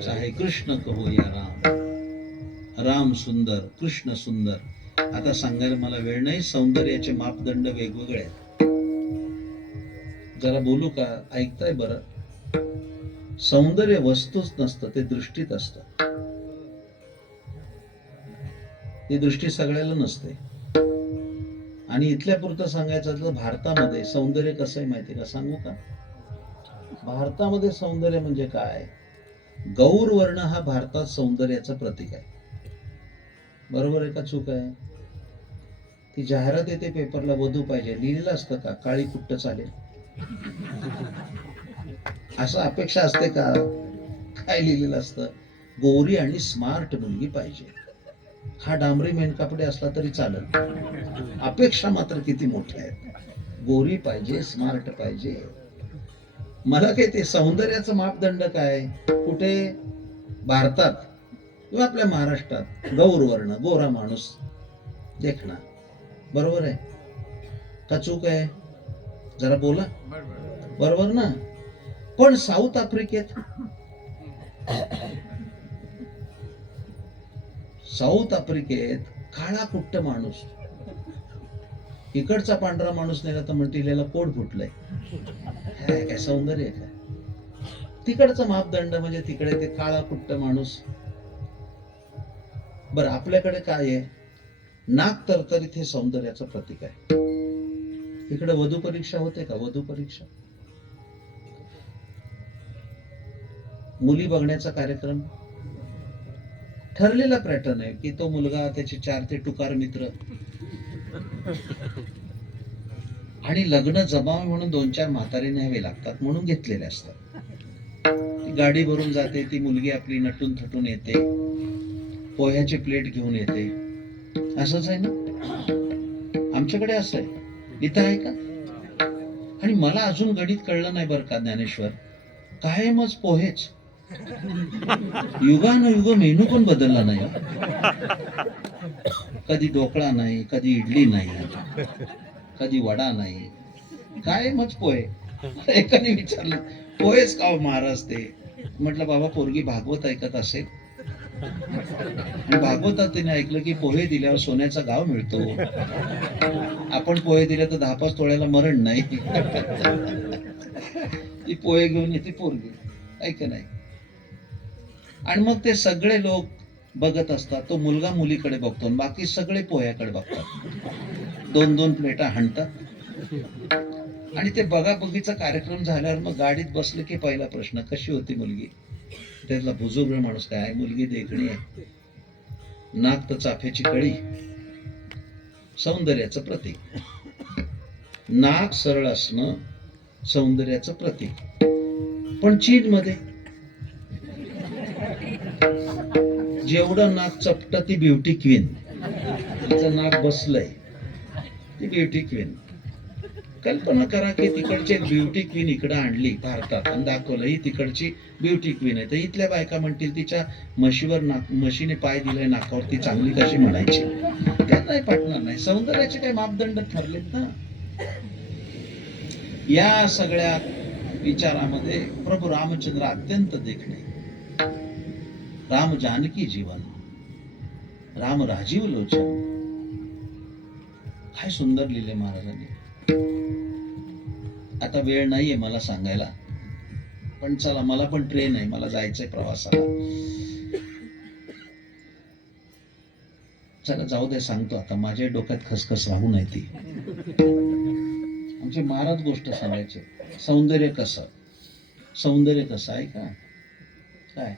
चाहे कृष्ण कहो या राम. राम सुंदर, कृष्ण सुंदर. आता सांगायला मला वेळ नाही. सौंदर्याचे मापदंड वेगवेगळे आहेत. जरा बोलू का, ऐकताय बरं? सौंदर्य वस्तूच नसतं, ते दृष्टीत असतं. ती दृष्टी सगळ्याला नसते. आणि इथल्या पुरतं सांगायचं तर भारतामध्ये सौंदर्य कसं आहे माहिती का, सांगू का? भारतामध्ये सौंदर्य म्हणजे काय, गौरवर्ण हा भारतात सौंदर्याचं प्रतीक आहे. बरोबर आहे का चूक आहे? ती जाहिरात येते पेपरला, वधू पाहिजे, लिहिलेलं असतं का काळी कुट्ट चालेल? असं अपेक्षा असते का? काय लिहिलेलं असतं? गोरी आणि स्मार्ट मुलगी पाहिजे. हा डांबरी मेनकापडे असला तरी चालेल. अपेक्षा मात्र किती मोठ्या आहेत. गोरी पाहिजे, स्मार्ट पाहिजे. मला काय ते सौंदर्याचं मापदंड काय? कुठे? भारतात किंवा आपल्या महाराष्ट्रात गौरवर्ण, गोरा माणूस देखना. बरोबर आहे का चूक आहे? जरा बोला. बरोबर ना? पण साऊथ आफ्रिकेत, साऊथ आफ्रिकेत काळा कुट्ट माणूस, इकडचा पांढरा माणूस नाही तर म्हणतील याला पोट फुटलंय. काय सौंदर्य आहे काय? तिकडचा मापदंड म्हणजे तिकडे ते काळा कुट्ट माणूस. बर आपल्याकडे काय आहे? नाक तरतरीत हे सौंदर्याचं प्रतीक आहे. इकडे वधू परीक्षा होते का? वधू परीक्षा, मुली बघण्याचा कार्यक्रम, ठरलेला पॅटर्न आहे की तो मुलगा, त्याचे 4 ते टुकार मित्र, आणि लग्न जमाव म्हणून 2-4 म्हातारे न्यावे लागतात म्हणून घेतलेले असतात. ती गाडी भरून जाते, ती मुलगी आपली नटून थटून येते, पोह्याची प्लेट घेऊन येते. असंच आहे ना? आमच्याकडे असं आहे. इथं आहे का? आणि मला अजून गणित कळलं नाही बरं का ज्ञानेश्वर, कायमच पोहेच. युगानुयुग मेनू पण बदलला नाही. कधी ढोकळा नाही, कधी इडली नाही, कधी वडा नाही, कायमच पोहे. एकाने विचारलं, पोहेच का महाराज ते? म्हटलं बाबा, पोरगी भागवत ऐकत असेल आणि भागवतात तिने ऐकलं की पोहे दिल्यावर सोन्याचा गाव मिळतो. आपण पोहे दिले तर 10-5 तोळ्याला मरण नाही. ती पोहे घेऊन येते पोरगी, ऐक नाही. आणि मग ते सगळे लोक बघत असतात. तो मुलगा मुलीकडे बघतो, बाकी सगळे पोह्याकडे बघतात. 2-2 प्लेटा हाणतात. आणि ते बघाबघीचा कार्यक्रम झाल्यावर मग गाडीत बसलं की पहिला प्रश्न, कशी होती मुलगी? त्यातला बुजुर्ग माणूस, काय मुलगी देखणी आहे, नाक तर चाफ्याची कळी, सौंदर्याचं प्रतीक. नाक सरळ असणं सौंदर्याचं प्रतीक. पण चीन मध्ये जेवढं नाक चपट ती ब्युटी क्वीन. तिचं नाक बसलंय, ती ब्युटी क्वीन. कल्पना करा की तिकडची एक ब्युटी क्वीन इकडे आणली भारतात आणि दाखवलं ही तिकडची ब्युटी क्वीन आहे, तर इथल्या बायका म्हणतील तिच्या म्हशीवर म्हशीने पाय दिलाय नाकावर, ती चांगली कशी म्हणायची? त्यात नाही पटणार नाही. सौंदर्याचे काही मापदंड ठरलेत ना. या सगळ्या विचारामध्ये प्रभू रामचंद्र अत्यंत देखणे. राम जानकी जीवन, राम राजीव लोचन. काय सुंदर लिहिले महाराजांनी. आता वेळ नाहीये मला सांगायला, पण चला, मला पण ट्रेन आहे, मला जायचंय प्रवासाला. चला जाऊ दे, सांगतो आता. माझ्या डोक्यात खसखस राहू नये ती. आमचे महाराज गोष्ट सांगायचे. सौंदर्य कसं, सौंदर्य कसं आहे का? काय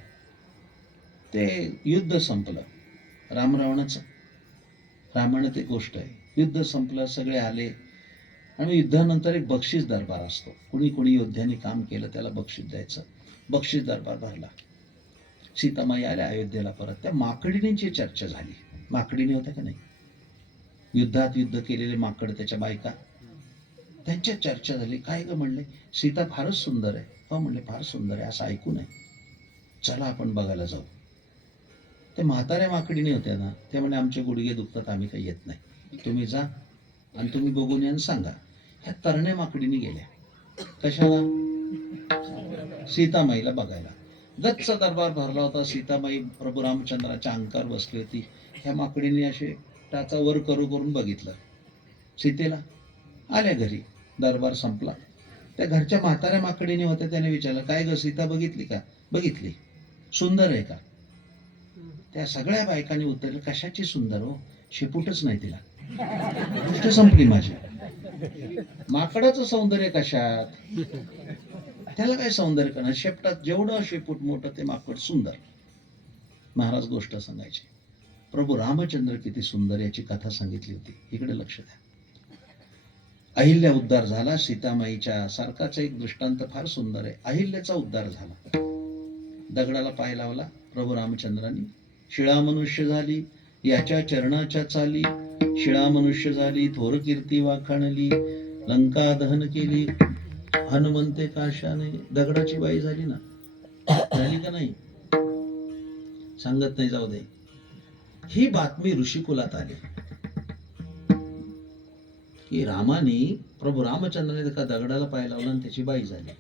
ते युद्ध संपलं राम रावणाचं. रामायणात एक गोष्ट आहे, युद्ध संपलं, सगळे आले आणि युद्धानंतर एक बक्षीस दरबार असतो. कुणी कुणी योद्ध्यांनी काम केलं त्याला बक्षीस द्यायचं. बक्षीस दरबार भरला. सीतामाई आल्या अयोध्येला परत. त्या माकडीनीची चर्चा झाली. माकडिणी होत्या का नाही? युद्धात युद्ध केलेले माकड, त्याच्या बायका, त्यांच्या चर्चा झाली. काय ग म्हणले? सीता फारच सुंदर आहे. हो म्हणले, फार सुंदर आहे असं ऐकू नये, चला आपण बघायला जाऊ. ते म्हाताऱ्या माकडिणी होत्या ना, त्या म्हणे आमचे गुडघे दुखतात, आम्ही काही येत नाही, तुम्ही जा आणि तुम्ही बघून या आणि सांगा. ह्या तरण्या माकडिणी गेल्या. कशाला? सीतामाईला बघायला. गच्च दरबार भरला होता. सीतामाई प्रभू रामचंद्राच्या अंकावर बसली होती. ह्या माकडिणी असे टाचा वर करून बघितलं सीतेला. आल्या घरी. दरबार संपला. त्या घरच्या म्हाताऱ्या माकडिणी होत्या. त्याने विचारलं, काय ग सीता बघितली का? बघितली. सुंदर आहे का? त्या सगळ्या बायकांनी उत्तरलं, कशाची सुंदर हो, शेपूटच नाही तिला. गोष्ट संपली माझी. माकडाचं सौंदर्य कशात? त्याला काय सौंदर्य करणार, शेपटात जेवढं शेपूट मोठं ते माकड सुंदर. महाराज गोष्ट सांगायचे, प्रभू रामचंद्र किती सुंदर याची कथा सांगितली होती. इकडे लक्ष द्या. अहिल्या उद्धार झाला, सीतामाईच्या सारखाच एक दृष्टांत फार सुंदर आहे. अहिल्याचा उद्धार झाला, दगडाला पाय लावला प्रभू रामचंद्रांनी, शिळा मनुष्य झाली याच्या चरणाच्या चाली, शिळा मनुष्य झाली थोर कीर्ती वाखाणली, लंका दहन केली हनुमंते काशाने. दगडाची बाई झाली ना, झाली का नाही सांगत नाही, जाऊ दे. ही बातमी ऋषिकुलात आली की रामाने प्रभू रामचंद्राने एका दगडाला पाय लावला आणि त्याची बाई झाली.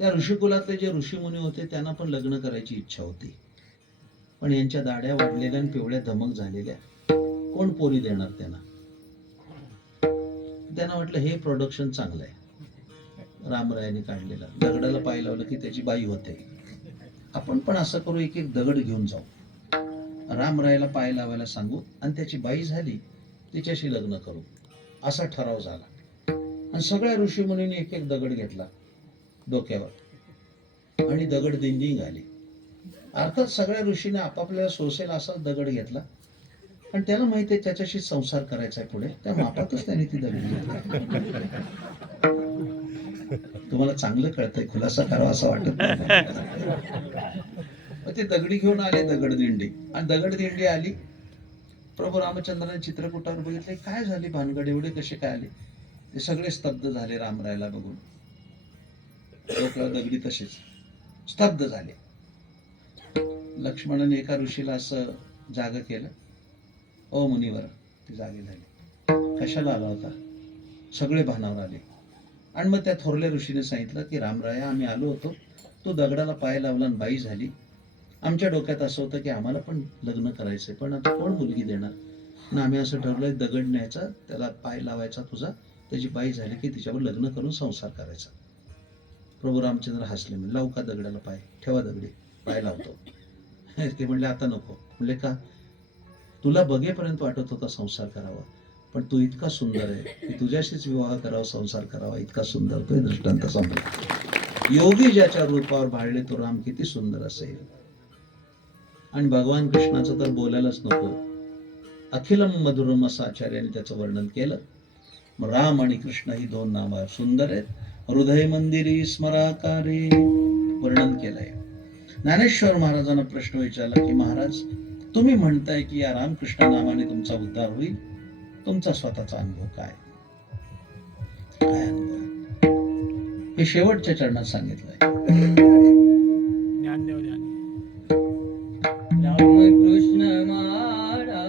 त्या ऋषिकुलातले जे ऋषीमुनी होते त्यांना पण लग्न करायची इच्छा होती, पण यांच्या दाढ्या वाढलेल्या आणि पिवळ्या धमक झालेल्या, कोण पोरी देणार त्यांना. त्यांना वाटलं हे प्रोडक्शन चांगलं आहे रामरायाने काढलेलं, दगडाला पाय लावलं की त्याची बाई होते. आपण पण असं करू, एक एक दगड घेऊन जाऊ, रामरायाला पाय लावायला सांगू आणि त्याची बाई झाली तिच्याशी लग्न करू, असा ठराव झाला. आणि सगळ्या ऋषीमुनींनी एक एक दगड घेतला डोक्यावर आणि दगड दिंडी आली. अर्थात सगळ्या ऋषीने आपापल्याला सोसेल असा दगड घेतला आणि त्याला माहिती आहे त्याच्याशी संसार करायचा आहे पुढे, त्या मापातच त्याने ती दगड घेतली. तुम्हाला चांगलं कळतंय, खुलासा करावा असं वाटत नाही. ते दगडी घेऊन आले दगडदिंडी, आणि दगडदिंडी आली. प्रभू रामचंद्राने चित्रकूटावर बघितले, काय झाली भानगड, एवढे कसे काय आले. ते सगळे स्तब्ध झाले रामरायाला बघून, दगडी तसेच स्तब्ध झाले. लक्ष्मणाने एका ऋषीला असं जाग केलं, ओ मुनिवर. ते जागे झाले, कशाला आला होता. सगळे भानावर आले. आणि मग त्या थोरल्या ऋषीने सांगितलं की रामराया, आम्ही आलो होतो, तो दगडाला पाय लावला आणि बाई झाली. आमच्या डोक्यात असं होतं की आम्हाला पण लग्न करायचंय, पण आता कोण मुलगी देणार ना. आम्ही असं ठरवलंय दगड न्यायचा, त्याला पाय लावायचा तुझा, त्याची बाई झाली की तिच्यावर लग्न करून संसार करायचा. प्रभू रामचंद्र हसले, म्हणले लावू का दगडाला पाय, ठेवा दगडी पाय लावतो. ते म्हणले आता नको. म्हणले का. तुला बघेपर्यंत वाटत होता संसार करावा, पण तू इतका सुंदर आहे की तुझ्याशीच विवाह करावा, संसार करावा, इतका सुंदर. तो दृष्टांत सांगतो. योगी ज्याच्या रूपावर भाळले तो राम किती सुंदर असेल. आणि भगवान कृष्णाचं तर बोलायलाच नको. अखिलम मधुरम असं आचार्याने त्याचं वर्णन केलं. मग राम आणि कृष्ण ही दोन नामं सुंदर आहेत. हृदय मंदिरी स्मराकारे वर्णन केलंय. ज्ञानेश्वर महाराजांना प्रश्न विचारला की महाराज, तुम्ही म्हणताय की या रामकृष्ण नामाने तुमचा उद्धार होईल, तुमचा स्वतःचा अनुभव काय, काय अनुभव आहे? हे शेवटच्या चरणात सांगितलंय. रामकृष्ण मारा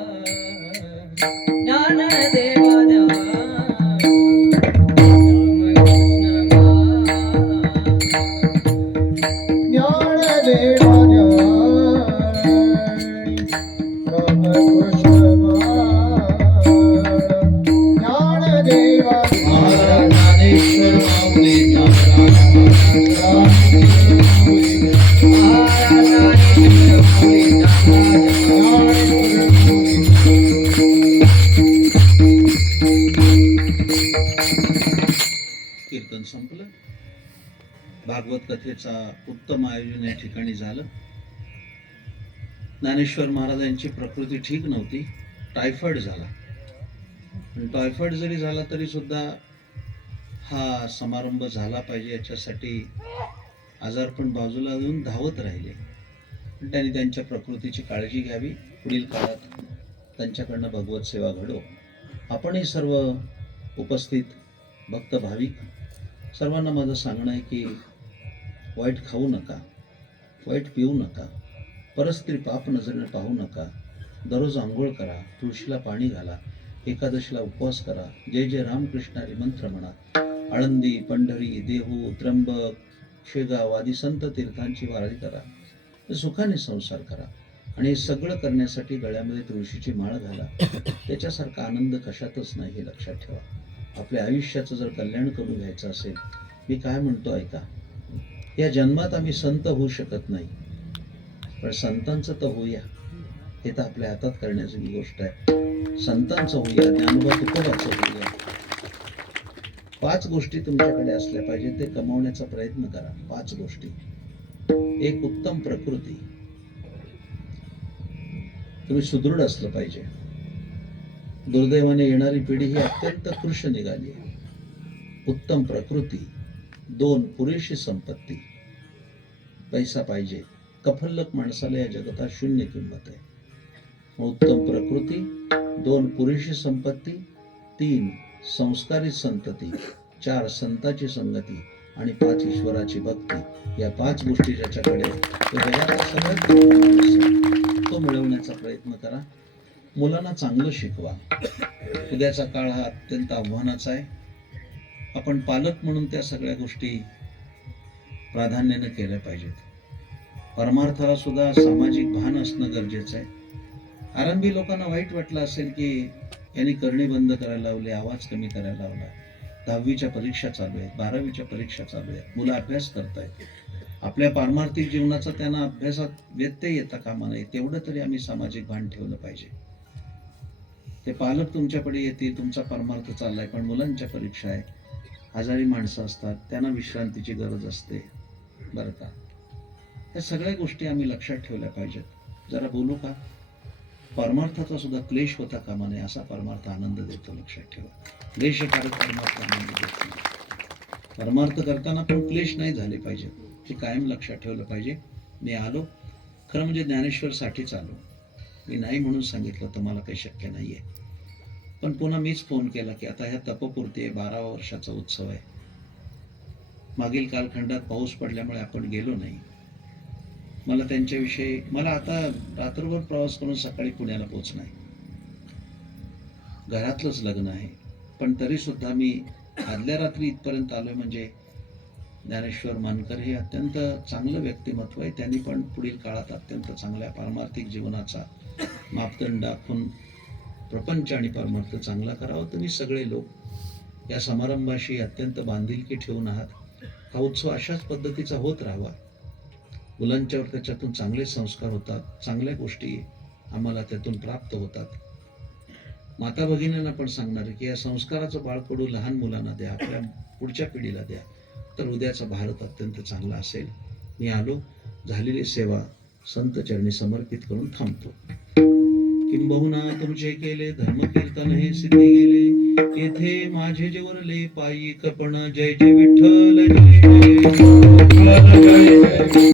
ज्ञानदेवा देवा, कीर्तन संपलं. भागवत कथेचा उत्तम आयोजन या ठिकाणी झालं. ज्ञानेश्वर महाराजांची प्रकृती ठीक नव्हती, टायफॉइड झाला. टायफॉइड जरी झाला तरी सुद्धा हा समारंभ झाला पाहिजे याच्यासाठी आजारपण बाजूला देऊन धावत राहिले. त्यांनी त्यांच्या प्रकृतीची काळजी घ्यावी. पुढील काळात त्यांच्याकडनं भगवत सेवा घडो. आपणही सर्व उपस्थित भक्त भाविक सर्वांना माझं सांगणं आहे की वाईट खाऊ नका, वाईट पिऊ नका, परस्त्री पाप नजरेने पाहू नका. दररोज आंघोळ करा, तुळशीला पाणी घाला, एकादशीला उपवास करा, जय जय रामकृष्ण हरी मंत्र म्हणा. आळंदी, पंढरी, देहू, त्र्यंबक, शेगाव आदी संत तीर्थांची वारी करा, सुखाने संसार करा. आणि हे सगळं करण्यासाठी गळ्यामध्ये तुळशीची माळ घाला. त्याच्यासारखा आनंद कशातच नाही, हे लक्षात ठेवा. आपल्या आयुष्याचं जर कल्याण करून घ्यायचं असेल, मी काय म्हणतो ऐका. या जन्मात आम्ही संत होऊ शकत नाही, पण संतांचं तर होऊया. हे तर आपल्या हातात करण्याची गोष्ट आहे. संतांचं होऊया, ज्ञानोबा तुकोबाचं होऊया. 5 गोष्टी तुमच्याकडे असल्या पाहिजे, ते कमावण्याचा प्रयत्न करा. 5 गोष्टी. एक, उत्तम प्रकृती. तुम्ही सुदृढ असलं पाहिजे. दुर्दैवाने येणारी पिढी ही अत्यंत कृश निघाली आहे. उत्तम प्रकृती. 2, पुरेशी संपत्ती. पैसा पाहिजे. कफल्लक माणसाला या जगतात शून्य किंमत आहे. उत्तम प्रकृती, 2, पुरेशी संपत्ती, 3, संस्कारित संतती, 4, संताची संगती आणि 5, ईश्वराची भक्ती. या 5 गोष्टी ज्याच्याकडे तो जगाचा सगळ्यात मोठा माणूस आहे. तो मिळवण्याचा प्रयत्न करा. मुलांना चांगलं शिकवा. उद्याचा काळ हा अत्यंत आव्हानाचा आहे. आपण पालक म्हणून त्या सगळ्या गोष्टी प्राधान्याने केल्या पाहिजेत. परमार्थाला सुद्धा सामाजिक भान असणं गरजेचं आहे. आरंभी लोकांना वाईट वाटलं असेल की यांनी करणी बंद करायला लावले, आवाज कमी करायला लावला. 10वीच्या परीक्षा चालू आहेत, 12वीच्या परीक्षा चालू आहेत, मुलं अभ्यास करतायत. आपल्या पारमार्थिक जीवनाचा त्यांना अभ्यासात व्यत्यय येता कामा नये, तेवढं तरी आम्ही सामाजिक भान ठेवलं पाहिजे. ते पालक तुमच्याकडे येतील, तुमचा परमार्थ चाललाय, पण मुलांच्या परीक्षा आहे, आजारी माणसं असतात, त्यांना विश्रांतीची गरज असते बरं का. या सगळ्या गोष्टी आम्ही लक्षात ठेवल्या पाहिजेत. जरा बोलू का? परमार्थाचा सुद्धा क्लेश होता कामा नये, असा परमार्थ आनंद देतो. लक्षात ठेवा. क्लेशकारक परमार्थ आनंद देत नाही. परमार्थ करताना पण क्लेश नाही झाले पाहिजे, ते कायम लक्षात ठेवलं पाहिजे. मी आलो खरं म्हणजे ज्ञानेश्वरसाठीच आलो. मी नाही म्हणून सांगितलं तर मला काही शक्य नाही आहे. पण पुन्हा मीच फोन केला की आता ह्या तपपूर्ती आहे, 12व्या वर्षाचा उत्सव आहे. मागील कालखंडात पाऊस पडल्यामुळे आपण गेलो नाही. मला त्यांच्याविषयी, मला आता रात्रभर प्रवास करून सकाळी पुण्याला पोहोचणं आहे. घरातलंच लग्न आहे, पण तरी सुद्धा मी आदल्या रात्री इथपर्यंत आलोय. म्हणजे ज्ञानेश्वर मानकर हे अत्यंत चांगलं व्यक्तिमत्व आहे. त्यांनी पण पुढील काळात अत्यंत चांगल्या पारमार्थिक जीवनाचा मापदंड दाखवून प्रपंच आणि परमार्थ चांगला करावा. तुम्ही सगळे लोक या समारंभाशी अत्यंत बांधिलकी ठेवून आहात. हा उत्सव अशाच पद्धतीचा होत राहावा. मुलांच्यावर त्याच्यातून चांगले संस्कार होतात, चांगल्या गोष्टी आम्हाला त्यातून प्राप्त होतात. माता भगिनींना पण सांगणार आहे की या संस्काराचं बाळकडू लहान मुलांना द्या, आपल्या पुढच्या पिढीला द्या, तर उद्याचा भारत अत्यंत चांगला असेल. मी आलो, झालेली सेवा संत चरणी समर्पित करून थांबतो. किंबहुना तुमचे केले धर्मकीर्तन हे सिद्धी गेले, येथे माझे जेवरले पायी कपण. जय जय विठ्ठल जय जय.